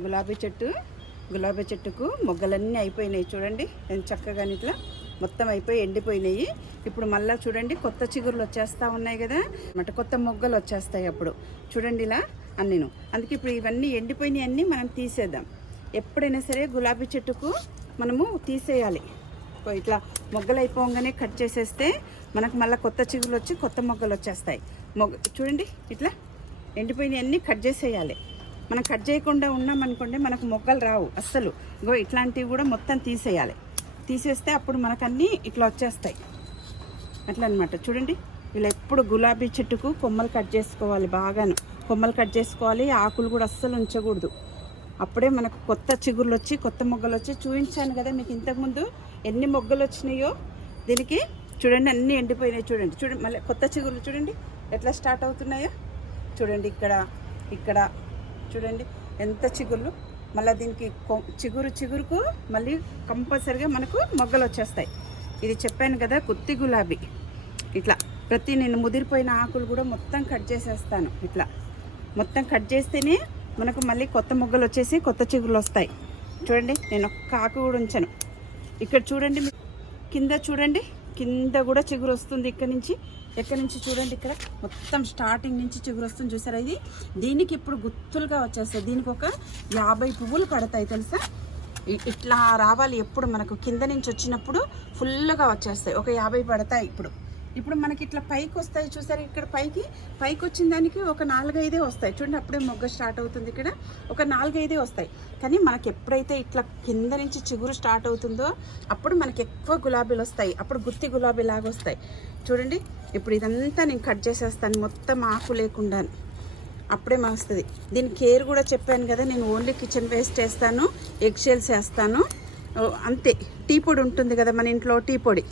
గులాబీ చెట్టు గులాబీ చెట్టుకు మొగ్గలన్నీ అయిపోయినాయి. చూడండి ఎంత చక్కగా ఇట్లా మొత్తం అయిపోయి ఎండిపోయినాయి. ఇప్పుడు మళ్ళీ చూడండి కొత్త చిగురులు వచ్చేస్తూ ఉన్నాయి కదా. మట కొత్త మొగ్గలు వచ్చేస్తాయి అప్పుడు. చూడండి ఇలా అన్నీను. అందుకే ఇప్పుడు ఇవన్నీ ఎండిపోయినాయి అన్నీ మనం తీసేద్దాం. ఎప్పుడైనా సరే గులాబీ చెట్టుకు మనము తీసేయాలి. ఇట్లా మొగ్గలు అయిపోగానే కట్ చేసేస్తే మనకు మళ్ళీ కొత్త చిగురులు వచ్చి కొత్త మొగ్గలు వచ్చేస్తాయి. మొగ్గ చూడండి ఇట్లా ఎండిపోయినవన్నీ కట్ చేసేయాలి. మనం కట్ చేయకుండా ఉన్నామనుకోండి మనకు మొగ్గలు రావు అస్సలు. గో ఇట్లాంటివి కూడా మొత్తం తీసేయాలి. తీసేస్తే అప్పుడు మనకన్నీ ఇట్లా వచ్చేస్తాయి. అట్లా అనమాట చూడండి ఇలా ఎప్పుడు గులాబీ చెట్టుకు కొమ్మలు కట్ చేసుకోవాలి బాగాను. కొమ్మలు కట్ చేసుకోవాలి ఆకులు కూడా అస్సలు ఉంచకూడదు. అప్పుడే మనకు కొత్త చిగుర్లు వచ్చి కొత్త మొగ్గలు వచ్చి చూపించాను కదా మీకు ఇంతకుముందు ఎన్ని మొగ్గలు వచ్చినాయో దీనికి చూడండి అన్నీ ఎండిపోయినాయి చూడండి. చూడండి మళ్ళీ కొత్త చిగుర్లు చూడండి ఎట్లా స్టార్ట్ అవుతున్నాయో. చూడండి ఇక్కడ ఇక్కడ చూడండి ఎంత చిగుళ్ళు మళ్ళీ దీనికి చిగురు చిగురుకు మళ్ళీ కంపల్సరిగా మనకు మొగ్గలు వచ్చేస్తాయి. ఇది చెప్పాను కదా కుత్తి గులాబీ. ఇట్లా ప్రతి నేను ముదిరిపోయిన ఆకులు కూడా మొత్తం కట్ చేసేస్తాను. ఇట్లా మొత్తం కట్ చేస్తేనే మనకు మళ్ళీ కొత్త మొగ్గలు వచ్చేసి కొత్త చిగురులు వస్తాయి. చూడండి నేను ఒక్క ఆకు కూడా ఉంచాను. ఇక్కడ చూడండి కింద చూడండి. కింద కూడా చిగురు వస్తుంది ఇక్కడ నుంచి. ఎక్కడి నుంచి చూడండి ఇక్కడ. మొత్తం స్టార్టింగ్ నుంచి చిగురు వస్తుంది చూసారా ఇది? దీనికి ఇప్పుడు గుత్తులుగా వచ్చేస్తాయి. దీనికి ఒక యాభై పువ్వులు పడతాయి తెలుసా? ఇట్లా రావాలి ఎప్పుడు మనకు. కింద నుంచి వచ్చినప్పుడు ఫుల్గా వచ్చేస్తాయి. ఒక యాభై పడతాయి ఇప్పుడు. ఇప్పుడు మనకి ఇట్లా పైకి వస్తాయి చూసారు ఇక్కడ పైకి పైకి వచ్చిన దానికి ఒక నాలుగైదే వస్తాయి. చూడండి అప్పుడే మొగ్గ స్టార్ట్ అవుతుంది ఇక్కడ. ఒక నాలుగైదే వస్తాయి. కానీ మనకి ఎప్పుడైతే ఇట్లా కింద నుంచి చిగురు స్టార్ట్ అవుతుందో అప్పుడు మనకి ఎక్కువ గులాబీలు వస్తాయి. అప్పుడు గుత్తి గులాబీ లాగా వస్తాయి. చూడండి ఇప్పుడు ఇదంతా నేను కట్ చేసేస్తాను. మొత్తం ఆకు లేకుండా అప్పుడే వస్తుంది దీని కేర్ కూడా చెప్పాను కదా నేను ఓన్లీ కిచెన్ వేస్ట్ వేస్తాను ఎగ్ షెల్స్ వేస్తాను. అంతే. టీ పొడి ఉంటుంది కదా మన ఇంట్లో టీ పొడి.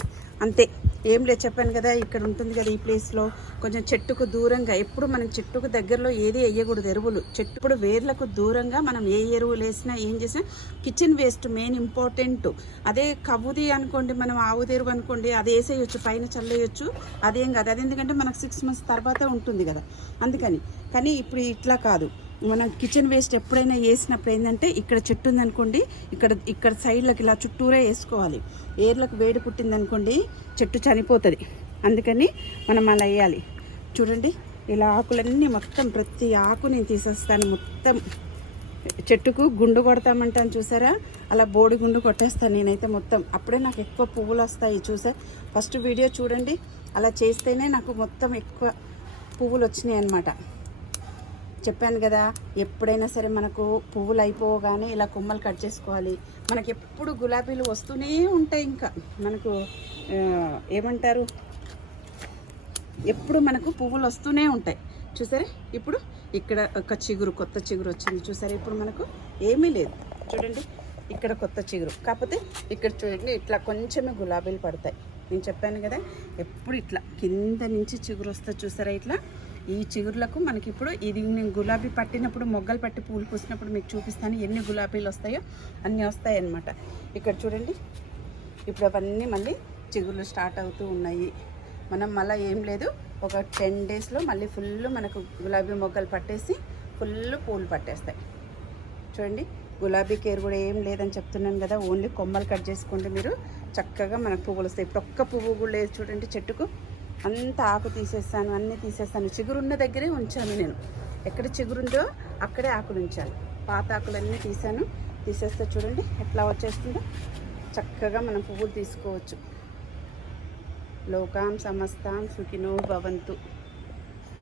అంతే. ఏం లేదు చెప్పాను కదా ఇక్కడ ఉంటుంది కదా ఈ ప్లేస్లో కొంచెం చెట్టుకు దూరంగా ఎప్పుడు మనం చెట్టుకు దగ్గరలో ఏది వేయకూడదు ఎరువులు. చెట్టు వేర్లకు దూరంగా మనం ఏ ఎరువులు వేసినా ఏం చేసినా కిచెన్ వేస్ట్ మెయిన్ ఇంపార్టెంట్ అదే కవ్వుది అనుకోండి మనం ఆవుది ఎరువు అనుకోండి అది వేసేయచ్చు పైన చల్లేయచ్చు అదేం కాదు. అది ఎందుకంటే మనకు సిక్స్ మంత్స్ తర్వాత ఉంటుంది కదా. అందుకని. కానీ ఇప్పుడు ఇట్లా కాదు. మనం కిచెన్ వేస్ట్ ఎప్పుడైనా వేసినప్పుడు ఏంటంటే ఇక్కడ చెట్టు ఉందనుకోండి ఇక్కడ ఇక్కడ సైడ్లకు ఇలా చుట్టూరే వేసుకోవాలి. ఏర్లకు వేడి పుట్టిందనుకోండి చెట్టు చనిపోతుంది. అందుకని మనం అలా వేయాలి. చూడండి ఇలా ఆకులన్నీ మొత్తం ప్రతి ఆకు నేను తీసేస్తాను. మొత్తం చెట్టుకు గుండు కొడతామంటాను చూసారా? అలా బోడి గుండు కొట్టేస్తాను నేనైతే మొత్తం. అప్పుడే నాకు ఎక్కువ పువ్వులు వస్తాయి చూసా. ఫస్ట్ వీడియో చూడండి. అలా చేస్తేనే నాకు మొత్తం ఎక్కువ పువ్వులు వచ్చినాయి అన్నమాట చెప్పాను కదా ఎప్పుడైనా సరే మనకు పువ్వులు అయిపోగానే ఇలా కొమ్మలు కట్ చేసుకోవాలి. మనకి ఎప్పుడు గులాబీలు వస్తూనే ఉంటాయి ఇంకా. మనకు ఏమంటారు? ఎప్పుడు మనకు పువ్వులు వస్తూనే ఉంటాయి. చూసారా? ఇప్పుడు ఇక్కడ ఒక చిగురు కొత్త చిగురు వచ్చింది. చూసారా? ఇప్పుడు మనకు ఏమీ లేదు. చూడండి ఇక్కడ కొత్త చిగురు. కాకపోతే ఇక్కడ చూడండి ఇట్లా కొంచెమే గులాబీలు పడతాయి. నేను చెప్పాను కదా ఎప్పుడు ఇట్లా కింద నుంచి చిగురు వస్తుంది చూసారా ఇట్లా? ఈ చిగురులకు మనకి ఇప్పుడు ఇది నేను గులాబీ పట్టినప్పుడు మొగ్గలు పట్టి పూలు పూసినప్పుడు మీకు చూపిస్తాను. ఎన్ని గులాబీలు వస్తాయో అన్నీ వస్తాయన్నమాట. ఇక్కడ చూడండి. ఇప్పుడు అవన్నీ మళ్ళీ చిగుర్లు స్టార్ట్ అవుతూ ఉన్నాయి. మనం మళ్ళీ ఏం లేదు. ఒక టెన్ డేస్లో మళ్ళీ ఫుల్ మనకు గులాబీ మొగ్గలు పట్టేసి ఫుల్ పూలు పట్టేస్తాయి. చూడండి. గులాబీ కేర్ కూడా ఏం లేదని చెప్తున్నాను కదా. ఓన్లీ కొమ్మలు కట్ చేసుకోండి మీరు చక్కగా మనకు పువ్వులు వస్తాయి. ఇప్పుడు ఒక్క పువ్వు కూడా లేదు చూడండి చెట్టుకు. అంత ఆకు తీసేస్తాను అన్నీ తీసేస్తాను. చిగురున్న దగ్గరే ఉంచాను నేను. ఎక్కడ చిగురుందో అక్కడే ఆకులు ఉంచాను పాత ఆకులన్నీ తీసాను. తీసేస్తే చూడండి ఎట్లా వచ్చేస్తుందో. చక్కగా మనం పువ్వులు తీసుకోవచ్చు. లోకాం సమస్తాం సుఖినో భవంతు.